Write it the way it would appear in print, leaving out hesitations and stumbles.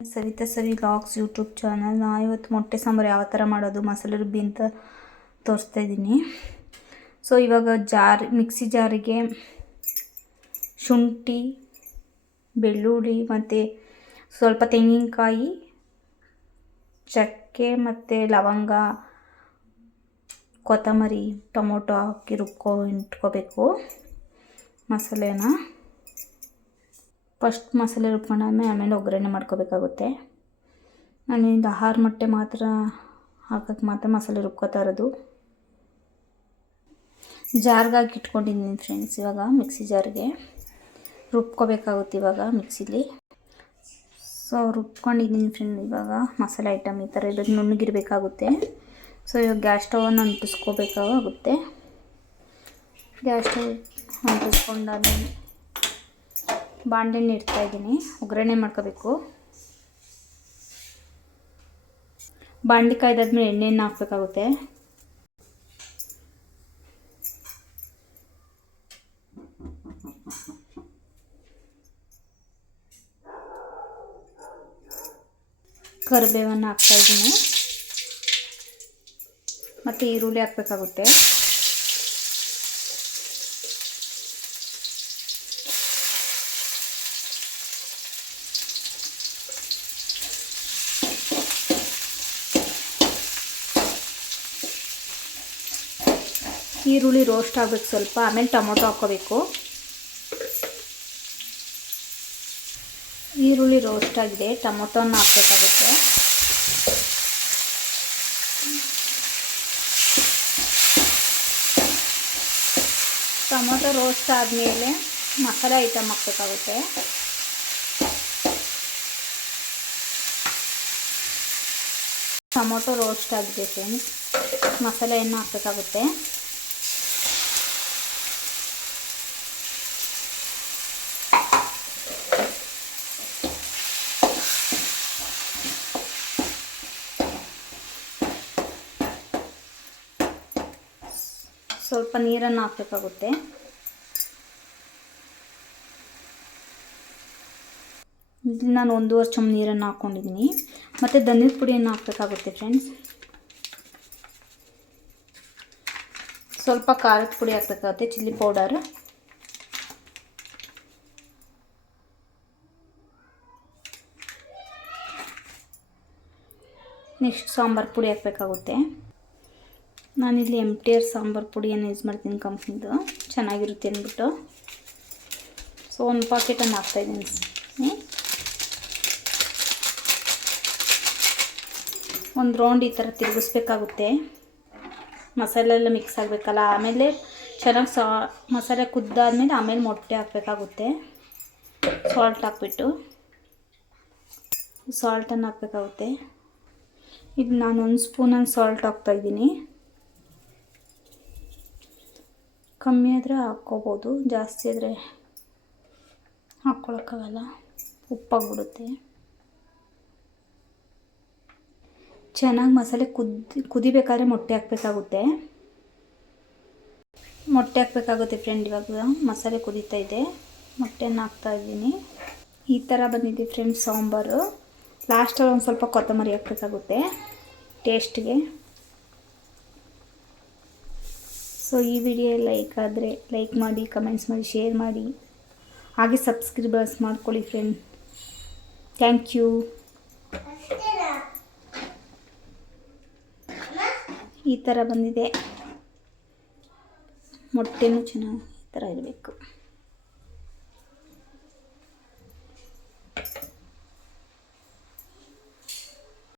ಸವಿತಾ ಸವಿ logs YouTube channel. ಇವತ್ತು ಮೊಟ್ಟೆ ಸಾಂಬಾರು ಯಾವ ಥರ ಮಾಡೋದು ಮಸಾಲೆ ರುಬ್ಬಿ ಅಂತ ತೋರಿಸ್ತಾ ಇದ್ದೀನಿ. ಸೊ ಇವಾಗ ಮಿಕ್ಸಿ ಜಾರಿಗೆ ಶುಂಠಿ, ಬೆಳ್ಳುಳ್ಳಿ ಮತ್ತು ಸ್ವಲ್ಪ ತೆಂಗಿನಕಾಯಿ, ಚಕ್ಕೆ ಮತ್ತು ಲವಂಗ, ಕೊತ್ತಂಬರಿ, ಟೊಮೊಟೊ ಹಾಕಿ ಇಟ್ಕೋಬೇಕು ಮಸಾಲೆನ. ಫಸ್ಟ್ ಮಸಾಲೆ ರುಬ್ಕೊಂಡಾದ್ಮೇಲೆ ಆಮೇಲೆ ಒಗ್ಗರಣೆ ಮಾಡ್ಕೋಬೇಕಾಗುತ್ತೆ. ನಾನಿಂದ 6 ಮೊಟ್ಟೆ ಮಾತ್ರ ಹಾಕೋಕ್ಕೆ ಮಾತ್ರ ಮಸಾಲೆ ರುಬ್ಕೋತಾ ಇರೋದು. ಜಾರ್ಗಾಗಿ ಇಟ್ಕೊಂಡಿದ್ದೀನಿ ಫ್ರೆಂಡ್ಸ್. ಇವಾಗ ಮಿಕ್ಸಿ ಜಾರ್ಗೆ ರುಬ್ಕೋಬೇಕಾಗುತ್ತೆ ಇವಾಗ ಮಿಕ್ಸಿಲಿ. So ರುಬ್ಕೊಂಡಿದ್ದೀನಿ friend. ಇವಾಗ ಮಸಾಲೆ ಐಟಮ್ ಈ ಥರ ಇರೋದು ನುಣ್ಣಗಿರಬೇಕಾಗುತ್ತೆ. ಸೊ ಇವಾಗ ಗ್ಯಾಸ್ ಸ್ಟವನ್ನು ಅಂಟಿಸ್ಕೋಬೇಕಾಗುತ್ತೆ. ಗ್ಯಾಸ್ ಸ್ಟವ್ ಅಂಟಿಸ್ಕೊಂಡಾದ್ಮೇಲೆ ಬಾಣಲೆನ ಇಡ್ತಾಯಿದ್ದೀನಿ. ಒಗ್ಗರಣೆ ಮಾಡ್ಕೋಬೇಕು. ಬಾಣಲೆ ಕಾಯ್ದಾದ್ಮೇಲೆ ಎಣ್ಣೆಯನ್ನು ಹಾಕಬೇಕಾಗುತ್ತೆ. ಕರಿಬೇವನ್ನು ಹಾಕ್ತಾಯಿದ್ದೀನಿ ಮತ್ತು ಈರುಳ್ಳಿ ಹಾಕಬೇಕಾಗುತ್ತೆ. ಈರುಳ್ಳಿ ರೋಸ್ಟ್ ಆಗಬೇಕು ಸ್ವಲ್ಪ. ಆಮೇಲೆ ಟೊಮೊಟೊ ಹಾಕ್ಕೋಬೇಕು. ಈರುಳ್ಳಿ ರೋಸ್ಟ್ ಆಗಿದೆ, ಟೊಮೊಟೊನ ಹಾಕಬೇಕಾಗುತ್ತೆ. ಟೊಮೊಟೊ ರೋಸ್ಟ್ ಆದಮೇಲೆ ಮಸಾಲೆ ಐಟಮ್ ಹಾಕಬೇಕಾಗುತ್ತೆ. ಟೊಮೊಟೊ ರೋಸ್ಟ್ ಆಗಿದೆ ಫ್ರೆಂಡ್ಸ್. ಮಸಾಲೆಯನ್ನು ಹಾಕಬೇಕಾಗುತ್ತೆ. ಸ್ವಲ್ಪ ನೀರನ್ನು ಹಾಕಬೇಕಾಗುತ್ತೆ. ಇಲ್ಲಿ ನಾನು 1.5 ಚಮಚ ನೀರನ್ನು ಹಾಕ್ಕೊಂಡಿದ್ದೀನಿ. ಮತ್ತು ಧನಿಯದ ಪುಡಿಯನ್ನು ಹಾಕಬೇಕಾಗುತ್ತೆ ಫ್ರೆಂಡ್ಸ್. ಸ್ವಲ್ಪ ಖಾರದ ಪುಡಿ ಹಾಕಬೇಕಾಗುತ್ತೆ, ಚಿಲ್ಲಿ ಪೌಡರ್. ನೆಕ್ಸ್ಟ್ ಸಾಂಬಾರು ಪುಡಿ ಹಾಕಬೇಕಾಗುತ್ತೆ. ನಾನಿಲ್ಲಿ MTR ಸಾಂಬಾರು ಪುಡಿಯನ್ನು ಯೂಸ್ ಮಾಡ್ತೀನಿ, ಕಂಪ್ನಿದು. ಚೆನ್ನಾಗಿರುತ್ತೆ ಅಂದ್ಬಿಟ್ಟು ಸೊ 1 ಪಾಕೆಟನ್ನು ಹಾಕ್ತಾಯಿದ್ದೀನಿ. ಒಂದು ರೌಂಡ್ ಈ ಥರ ತಿರುಗಿಸ್ಬೇಕಾಗುತ್ತೆ. ಮಸಾಲೆ ಎಲ್ಲ ಮಿಕ್ಸ್ ಆಗಬೇಕಲ್ಲ. ಆಮೇಲೆ ಚೆನ್ನಾಗಿ ಮಸಾಲೆ ಕುದ್ದಾದ್ಮೇಲೆ ಆಮೇಲೆ ಮೊಟ್ಟೆ ಹಾಕಬೇಕಾಗುತ್ತೆ. ಸಾಲ್ಟ್ ಹಾಕ್ಬಿಟ್ಟು ಸಾಲ್ಟನ್ನು ಹಾಕಬೇಕಾಗುತ್ತೆ. ಇದು ನಾನು 1 ಸ್ಪೂನನ್ನು ಸಾಲ್ಟ್ ಹಾಕ್ತಾಯಿದ್ದೀನಿ. ಕಮ್ಮಿ ಆದರೆ ಹಾಕ್ಕೋಬೋದು, ಜಾಸ್ತಿ ಆದರೆ ಹಾಕ್ಕೊಳಕ್ಕಾಗಲ್ಲ, ಉಪ್ಪಾಗ್ಬಿಡುತ್ತೆ. ಚೆನ್ನಾಗಿ ಮಸಾಲೆ ಕುದಿಬೇಕಾದ್ರೆ ಮೊಟ್ಟೆ ಹಾಕಬೇಕಾಗುತ್ತೆ. ಮೊಟ್ಟೆ ಹಾಕಬೇಕಾಗುತ್ತೆ ಫ್ರೆಂಡ್. ಇವಾಗ ಮಸಾಲೆ ಕುದೀತಾ ಇದೆ, ಮೊಟ್ಟೆಯನ್ನು ಹಾಕ್ತಾಯಿದ್ದೀನಿ. ಈ ಥರ ಬಂದಿದೆ ಫ್ರೆಂಡ್ಸ್ ಸಾಂಬಾರು. ಲಾಸ್ಟಲ್ಲಿ ಒಂದು ಸ್ವಲ್ಪ ಕೊತ್ತಂಬರಿ ಹಾಕಬೇಕಾಗುತ್ತೆ ಟೇಸ್ಟ್ಗೆ. ಸೊ ಈ ವಿಡಿಯೋ ಲೈಕ್ ಆದರೆ ಲೈಕ್ ಮಾಡಿ, ಕಮೆಂಟ್ಸ್ ಮಾಡಿ, ಶೇರ್ ಮಾಡಿ, ಹಾಗೆ ಸಬ್ಸ್ಕ್ರೈಬರ್ಸ್ ಮಾಡ್ಕೊಳ್ಳಿ ಫ್ರೆಂಡ್. Thank you. ಈ ಥರ ಬಂದಿದೆ ಮೊಟ್ಟೆನೂ ಚೆನ್ನಾಗಿ ಈ ಥರ ಇರಬೇಕು.